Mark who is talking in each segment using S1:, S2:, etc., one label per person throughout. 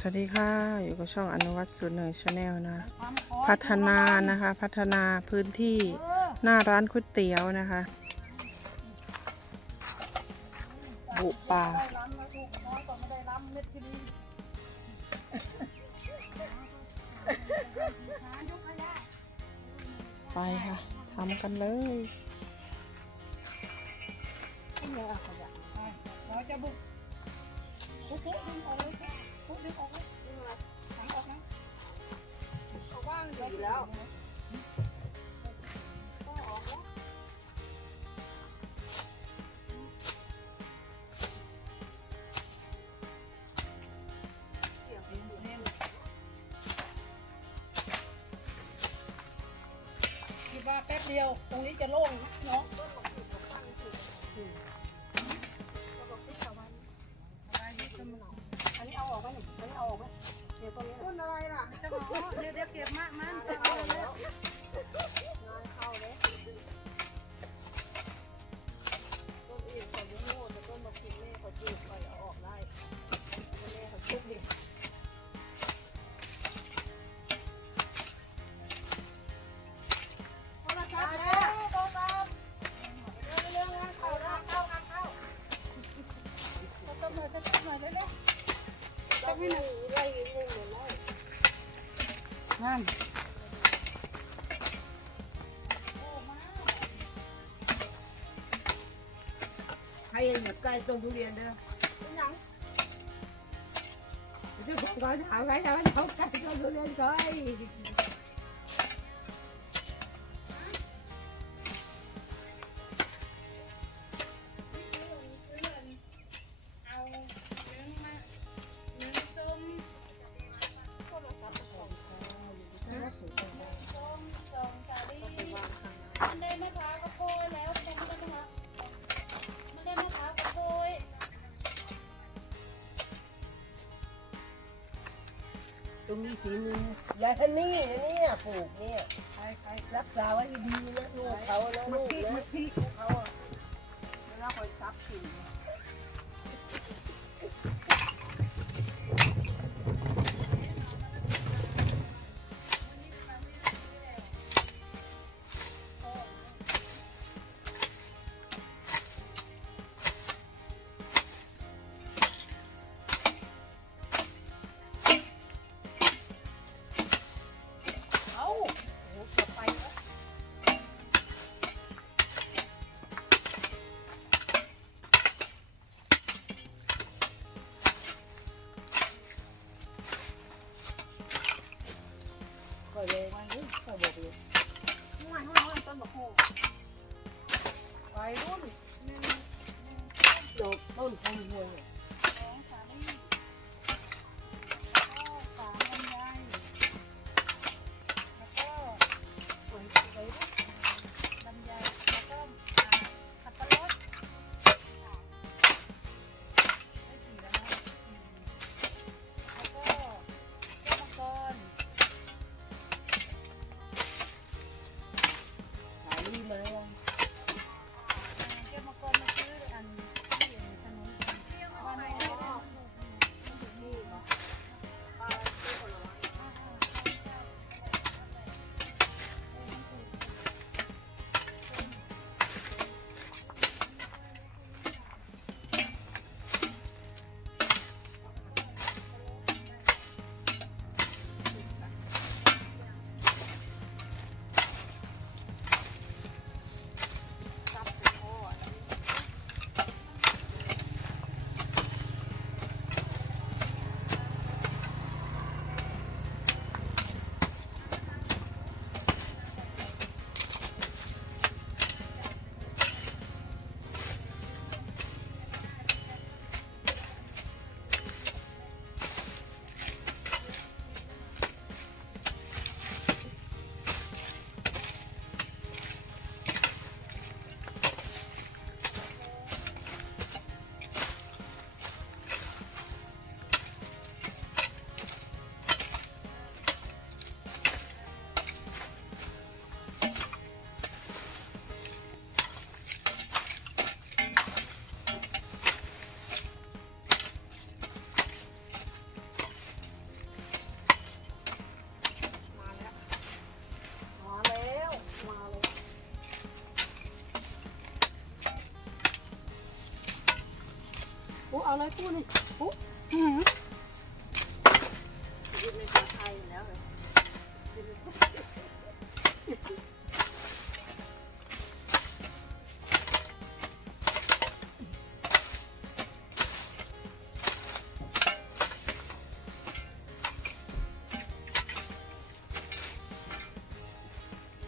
S1: สวัสดีค่ะ อยู่กับช่องอนุวัตศูนย์หนึ่งชาแนลนะ พัฒนานะคะ พัฒนาพื้นที่หน้าร้านก๋วยเตี๋ยวนะคะบุปลาไปค่ะทำกันเลย
S2: เราจะบุก ปุ๊บดึงออกเลยปุ๊บดึงอะไรถังออกนะเขาว่างอยู่แล้วก็ออกแล้วคิดว่าแป๊บเดียว ตรงนี้จะโล่งเนาะ ต้มหน่อยต้มหน่อยเร็วๆต้องให้หนึ่งไล่หนึ่งเหมือนไล่นั่น
S3: ใครอยากใกล้ต้นทุเรียนเด้อ
S2: เป็นหยัง
S3: เจ้าของก็ถามใครถามเขาใกล้ต้นทุเรียนก่อย ตรงนี้สีนึงยายท่านนี่เนี่ยปลูกเนี่ยรักษาไว้ดีๆนะลูกเขาแล้วลูกนะเขาอะ
S2: แล้วคอยซับผิว
S3: เล
S2: ยกูนี่ปุ๊บอื้อหือ
S3: ยืนในของไทยแล้วเหรอ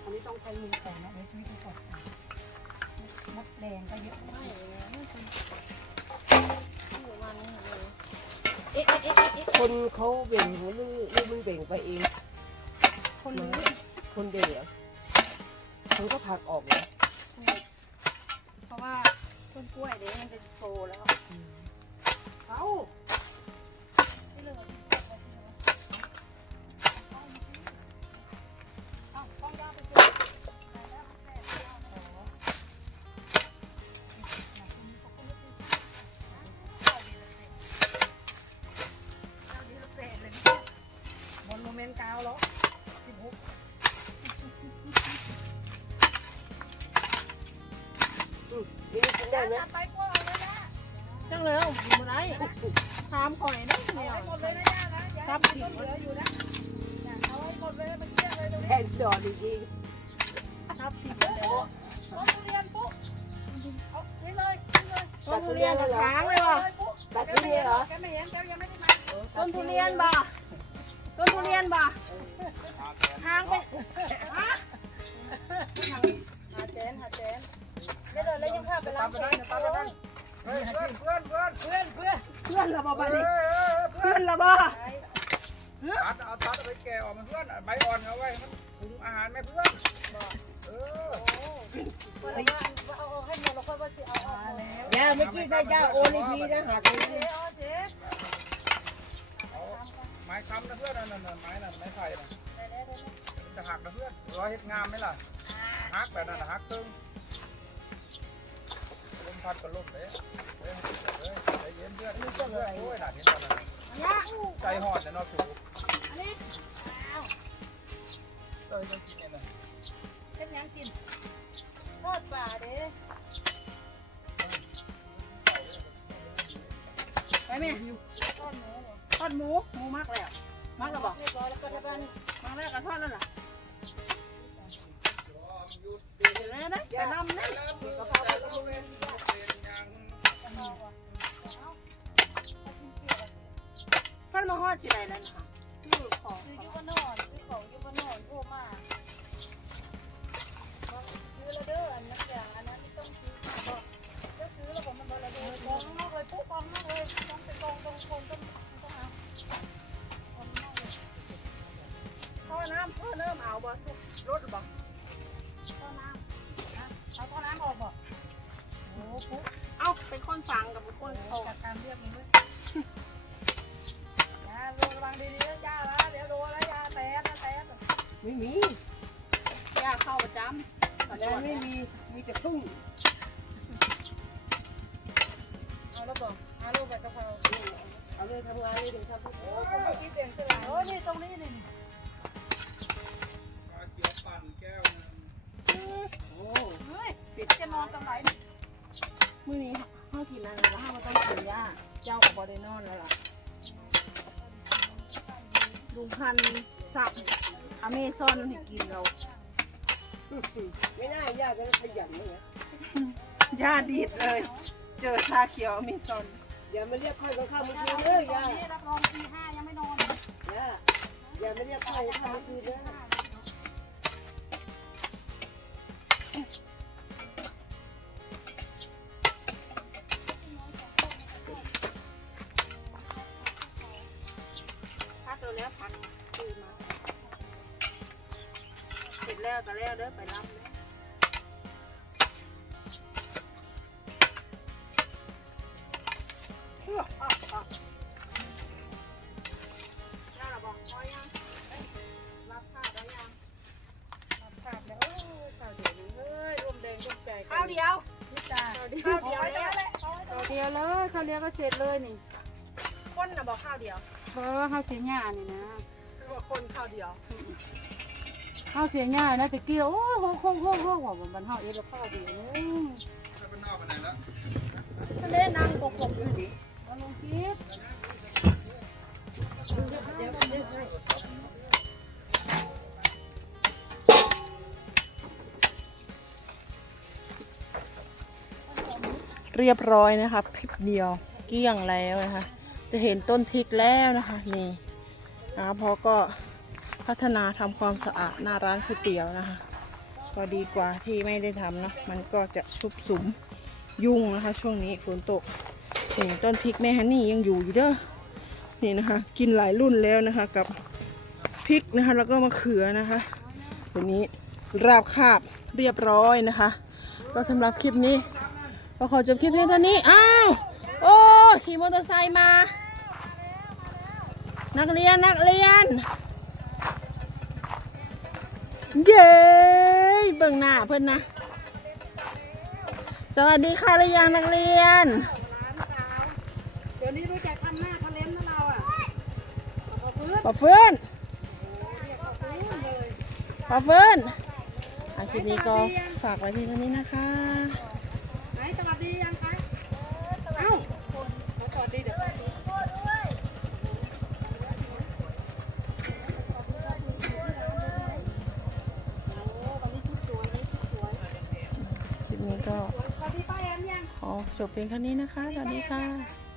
S2: อันนี้ต้องใช้มือก่อนนะเดี๋ยวชีวิตจะตกมดแดงก็เยอะมากเลย อ๊ะเอ๊ะเอ๊ะเอ๊ะ
S3: คนเขาเบ่งหรือหรือมึงเบ่งไปเอง
S1: คนนี้
S3: คนเบ่งเหรอคนก็ผลักออกเหรอ
S1: เพราะว่าต้นกล้วยเดี๋ยวมันจะโตแล้ว
S2: เอาบ ร
S1: งนี้
S3: แค่จอดจริง
S1: ชอบสิบเดียว
S2: ต้นทุเรียนปุ๊บเอานี่เลยนี่เลย
S1: ต้นทุเรียนกระถางเลยว่ะ
S2: ปุ๊บ
S3: ๆตัดที่นี่เหรอ
S2: แกไม่เห็นแกยังไม่ได้มา
S1: ต้นทุเรียนบ่ ต้นทุเรียนบ่ ทางไปฮะ
S2: หาแจนหาแจนไม่เลยแล้วยังพาไปร้านเองเพื่อนเพื่อนเพื่อนเพื่อนเพื่อนเพื่อนเพื่อน
S1: เพื่อนราบ่บัดนี้เพื่อนเราบ่
S4: ตัดเอาตัดเอาไปแกออกมาเพื่อนใบอ่อนเอาไว้ ปรุงอาหารไหมเพื่อนเออ
S2: เอาให้หมดแล้วค่อยว่าสิเอาแล้ว
S3: เมื่อกี้ได้ย่าโอนอีกทีนะหักเลย
S2: เอา
S4: ไม้ค้ำนะเพื่อนนั่นนั่นไม้นั่นไม้ไผ่น่ะจะหักนะเพื่อนร้อยเฮ็ดงามไหมล่ะหักแบบนั้นน่ะหักครึ่งลมพัดก็ลมเลยเฮ้ยเฮ้ยใจเย็นเพื่อนเพื่อนโอ้ยหน่ะเห็นตอนนั้นใจหอนเนี่ยนาะสู เออจะกินเนี่ยนะ
S2: เช่นยังกินทอดปลาเด้
S1: ไปแม่
S2: ทอดหมู
S1: ทอดหมูหมูมักแล้วมักแล้วบ่
S2: เรียบร้อยแล้วก็ที่บ้าน
S1: มักแล้วก็ทอดแล้วล่ะ
S4: หยุด
S1: เห็นไหมนะกระนำนะ
S4: แล้วมือแต่เราเว้นเป็นยัง
S1: เพิ่นมาฮอดสิได้แล้วนะคะชื่อของ
S2: ซื้อยูบานอน น
S1: ฟังกับคนโต
S2: จัดการเรียบเลยยาดูระวังดีๆนะยาละเดี๋ยวโดนแล้วยาแตกนะแตก
S3: ไม่มี
S1: ย่าเข้าประจำขอโท
S3: ย่า
S1: ษ
S3: ไม่มีมีแต่ทุ่ง
S2: เอาแล้วบอกเอาลูกแบบกะเพรา
S3: เอาเลยทำงานเลยถึงทำทุก
S2: โอ้ผมไม่คิดเสียงสลายโอ้นี่ตรงนี้นี่
S4: ลุง
S1: พันธุ์สับอเมซอนให้กินเรา
S3: ไม่น่าย่าก็ขยันเลยนะ
S1: ย่าดีดเลย เจอชาเขียวอเมซอน
S3: อย่ามาเรียกค่อยมาเข้ามาคืนเลยย่า
S2: นี่รับรองตีห้ายังไม่นอน
S3: ย่าอย่ามาเรียกค่อยมาเข้ามาคืนเลย
S1: เสร็จแล้วก็แล้วเด้อไปรับเลยอ้าวอ้าวอ้าวย่าราบอกพอยังรับข้าวได้ยังรับ
S2: ข้าดแล้วโอ้ข่าวเดี๋ยวนี้เฮ้ยรวมแดงรวมใจ
S1: ข้าวเดียว
S2: นี่จ้า
S1: ข้าวเดียวแล้ว
S2: ข้าวเดียวเลยข้าวเดียวก็เสร็จเลยนี่
S1: คนน่ะบอกข้าวเดียว
S2: เพราะว่าข้าวเสียหญ้านี่นะ
S1: คือว่าคนข้าวเดียว
S2: ข้าวเสียหญ้านะตะกี้โอ้ยโค้งโค้งโค้งโค้งว่ามันข้าวเองแล้วข้าวเดียว
S4: ถ้าเป็นนอกไปไหนล้ว
S1: ทะเลนางกบกบอยู่ดิ
S2: มันลงคลิป
S3: เดี๋ยวเดี๋ยว
S1: เรียบร้อยนะคะพริกเดียวเกลี้ยงแล้วนะคะ จะเห็นต้นพริกแล้วนะคะนี่ นะคะพอก็พัฒนาทำความสะอาดหน้าร้านก๋วยเตี๋ยวนะคะ ก็ดีกว่าที่ไม่ได้ทำเนาะมันก็จะชุบสุมยุ่งนะคะ ช่วงนี้ฝนตกนี่ต้นพริกแม่ฮันนี่ยังอยู่อยู่เด้อนี่นะคะ กินหลายรุ่นแล้วนะคะ กับพริกนะคะ แล้วก็มะเขือนะคะตัวนี้ราบคาบเรียบร้อยนะคะ ก็สำหรับคลิปนี้ ก็ขอจบคลิปเพียงเท่านี้ อ้าว โอ้ ขี่มอเตอร์ไซค์มา นักเรียนนักเรียน เย้เบิ่งหน้าเพื่อนนะ สวัสดีค่ะหรือยังนักเรียน
S2: ร้านสาวเดี๋ยวนี้รู้จักทำหน้าทะเลนนะเราอะขอบคุณ
S1: ปอเฟื่อน
S2: เรียกขอบคุณเลย
S1: ปอเฟื่อนอะคลิปนี้ก็ฝากไว้เพียงเท่านี้นะคะ
S2: ไหนสวัสดียังคะ เอ้ามาสวัสดีเดี๋ยว
S1: จบเพียงเท่านี้นะคะสวัสดีค่ะ